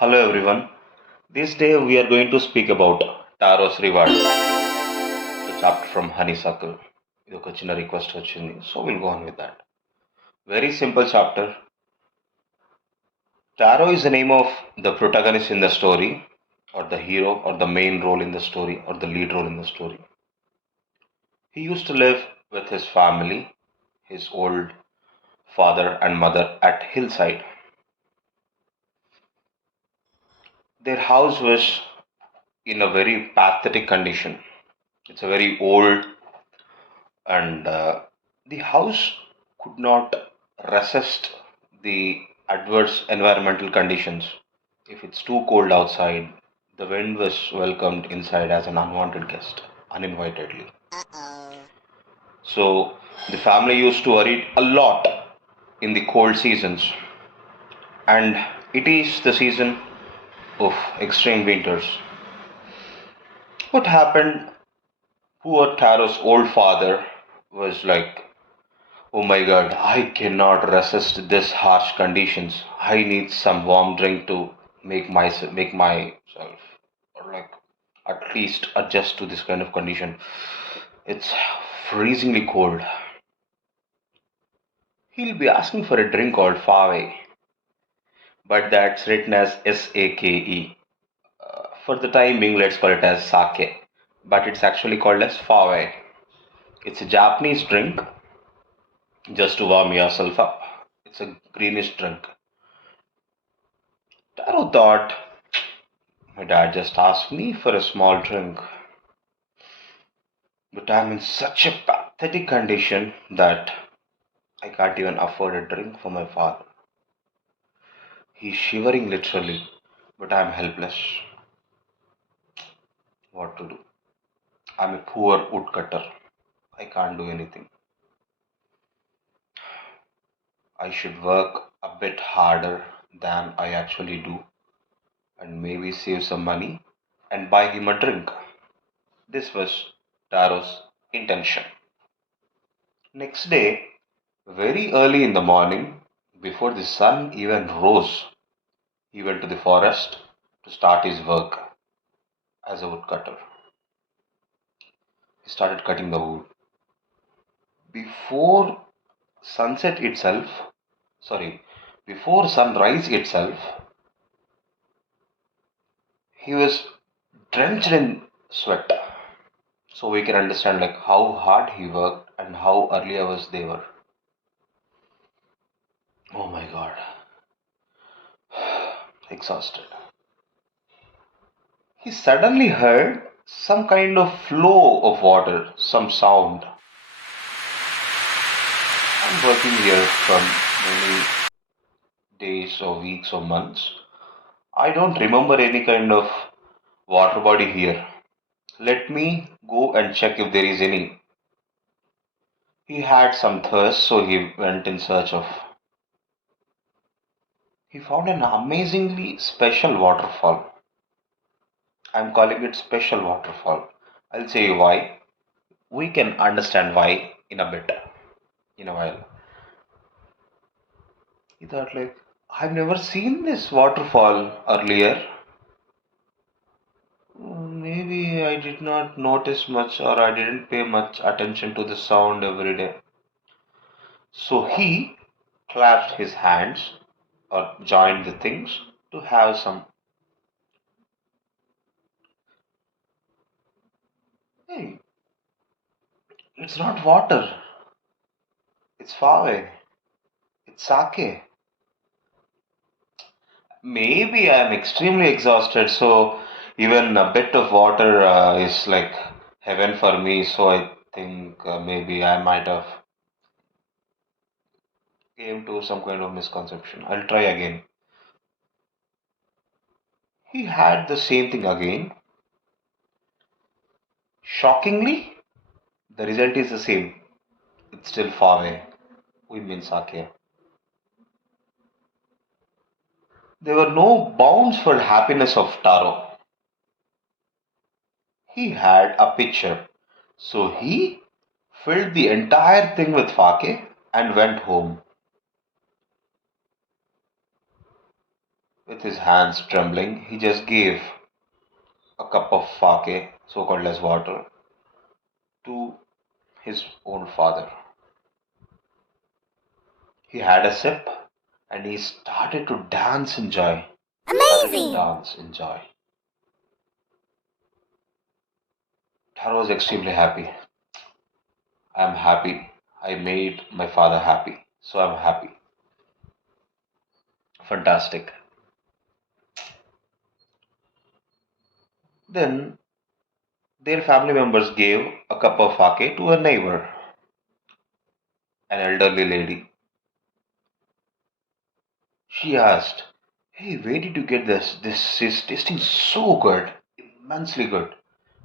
Hello everyone. This day we are going to speak about Taro's reward, the chapter from Honeysuckle. ఇది ఒక చిన్న request వచ్చింది, so we'll go on with that. Very simple chapter. Taro is the name of the protagonist in the story, or the hero, or the main role in the story, or the lead role in the story. He used to live with his family, his old father and mother at Hillside. Their house was in a very pathetic condition. It's a very old and the house could not resist the adverse environmental conditions. If it's too cold outside, the wind was welcomed inside as an unwanted guest, uninvitedly. So the family used to worry a lot in the cold seasons, and it is the season of extreme winters. What happened? Poor Taro's old father was like, "Oh my god, I cannot resist this harsh conditions. I need some warm drink to make myself or like at least adjust to this kind of condition. It's freezingly cold." He'll be asking for a drink called Fave, but that's written as Sake. For the time being, let's call it as sake, but it's actually called as Fave. It's a Japanese drink just to warm yourself up. It's a greenish drink. Taro thought, my dad just asked me for a small drink, but I'm in such a pathetic condition that I can't even afford a drink for my father. He's shivering literally, but I'm helpless. What to do? I'm a poor woodcutter. I can't do anything. I should work a bit harder than I actually do and maybe save some money and buy him a drink. This was Taro's intention. Next day, very early in the morning, before the sun even rose, he went to the forest to start his work as a woodcutter. He started cutting the wood. Before sunset itself, sorry, before sunrise itself, he was drenched in sweat. So we can understand like how hard he worked and how early hours they were. Oh my god, exhausted. He suddenly heard some kind of flow of water, some sound. I'm working here for many days or weeks or months. I don't remember any kind of water body here. Let me go and check if there is any. He had some thirst, so he went in search of. He found an amazingly special waterfall. I'm calling it special waterfall. I'll say you why. We can understand why in a bit, in a while. He thought like, I've never seen this waterfall earlier. Maybe I did not notice much or I didn't pay much attention to the sound every day. So he clapped his hands or joined the things to have some. Hey, it's not water, it's fave, it's sake. Maybe I'm extremely exhausted, so even a bit of water is like heaven for me. So I think maybe I might have came to some kind of misconception. I'll try again. He had the same thing again. Shockingly, the result is the same. It's still far away. We mean sake. There were no bounds for happiness of Taro. He had a pitcher, so he filled the entire thing with fake and went home. With his hands trembling, he just gave a cup of fake, so called as water, to his own father. He had a sip and he started to dance in joy. Started to Amazing! dance in joy. Taro was extremely happy. I'm happy. I made my father happy. So I'm happy. Fantastic. Then their family members gave a cup of sake to a neighbor, an elderly lady. She asked, "Hey, where did you get this? This is tasting so good, immensely good.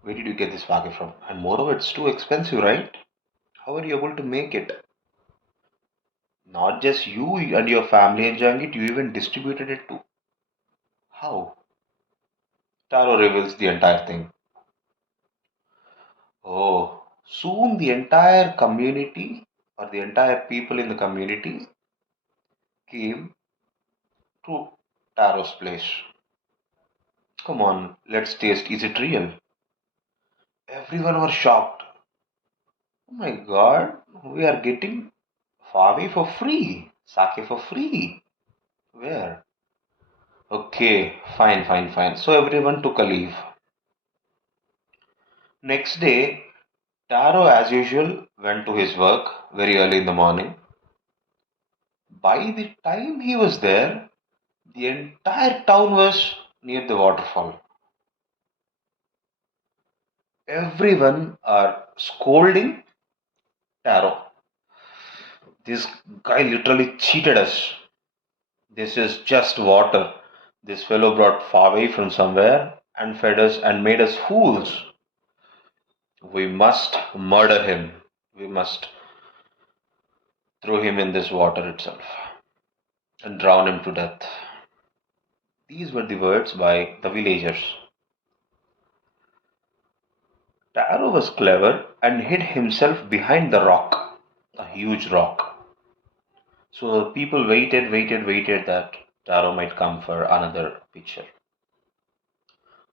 Where did you get this sake from? And moreover, it's too expensive, right? How are you able to make it? Not just you and your family enjoying it, you even distributed it too. How?" Taro reveals the entire thing. Oh, soon the entire community or the entire people in the community came to Taro's place. Come on, let's taste. Is it real? Everyone was shocked. Oh my god, we are getting Favi for free. Sake for free. Where? Okay, fine, fine, fine. So everyone took a leave. Next day, Taro, as usual, went to his work very early in the morning. By the time he was there, the entire town was near the waterfall. Everyone are scolding Taro. This guy literally cheated us. This is just water. This fellow brought Fave from somewhere and fed us and made us fools. We must murder him. We must throw him in this water itself and drown him to death. These were the words by the villagers. Taro was clever and hid himself behind the rock, a huge rock. So the people waited that Taro might come for another picture.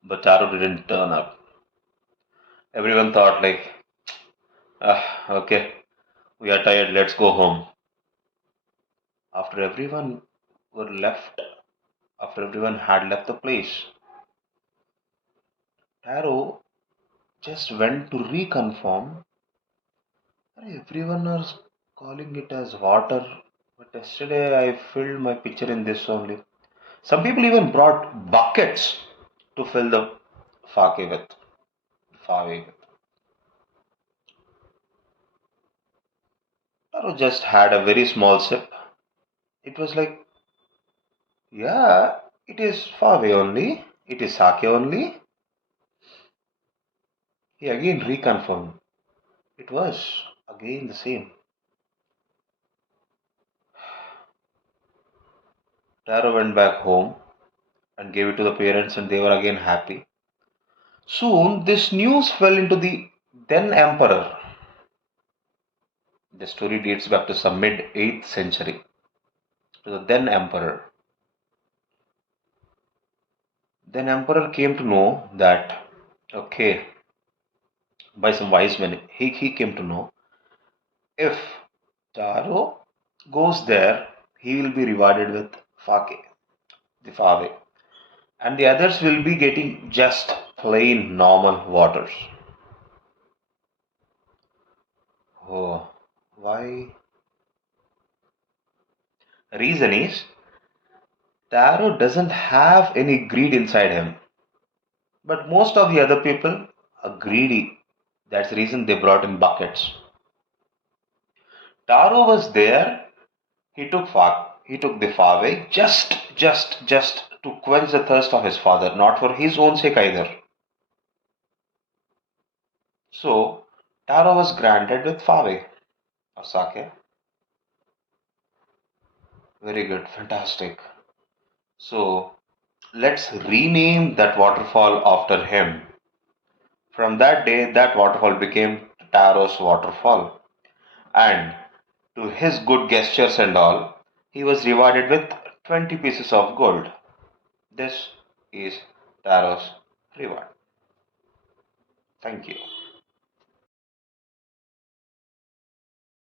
But Taro didn't turn up. Everyone thought like, okay, we are tired, let's go home. After everyone were left, after everyone had left the place, Taro just went to reconfirm. Everyone is calling it as water, but yesterday I filled my pitcher in this only. Some people even brought buckets to fill the fake with. Fave with. Taro just had a very small sip. It was like, yeah, it is fave only. It is sake only. He again reconfirmed. It was again the same. Taro went back home and gave it to the parents, and they were again happy. Soon, this news fell into the then emperor. The story dates back to some mid 8th century, to the then emperor. Then emperor came to know that, okay, by some wise men, he came to know if Taro goes there, he will be rewarded with fake, the fave, and the others will be getting just plain normal waters. Oh, why? Reason is Taro doesn't have any greed inside him, but most of the other people are greedy. That's the reason they brought in buckets. Taro was there. He took the fave just to quench the thirst of his father, not for his own sake either. So Taro was granted with fave or sake. Very good, fantastic. So let's rename that waterfall after him. From that day, that waterfall became Taro's waterfall. And to his good gestures and all, he was rewarded with 20 pieces of gold. This is Taro's reward. Thank you.